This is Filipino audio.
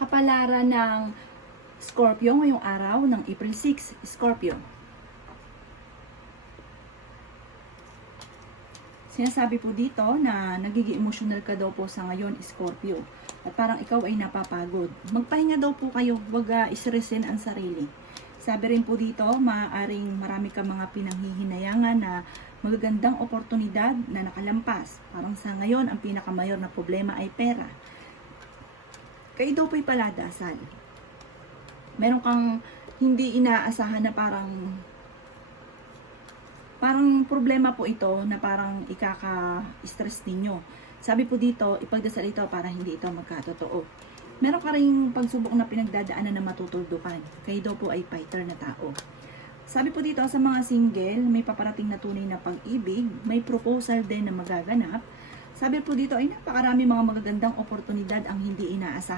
kapalaran ng Scorpio ngayong araw ng April 6, Scorpio. Sinasabi po dito na nagiging emotional ka daw po sa ngayon, Scorpio. At parang ikaw ay napapagod. Magpahinga daw po kayo, wag istressin ang sarili. Sabi rin po dito, maaaring marami ka mga pinanghihinayangan na magagandang oportunidad na nakalampas. Parang sa ngayon, ang pinakamayor na problema ay pera. Kayo daw po'y paladasal. Meron kang hindi inaasahan na parang problema po ito na parang ikaka-stress ninyo. Sabi po dito, ipagdasal ito para hindi ito magkatotoo. Meron ka ring pagsubok na pinagdadaanan na matutuldukan. Kayo daw po ay fighter na tao. Sabi po dito sa mga single, may paparating na tunay na pag-ibig, may proposal din na magaganap. Sabi po dito ay napakarami mga magagandang oportunidad ang hindi inaasahan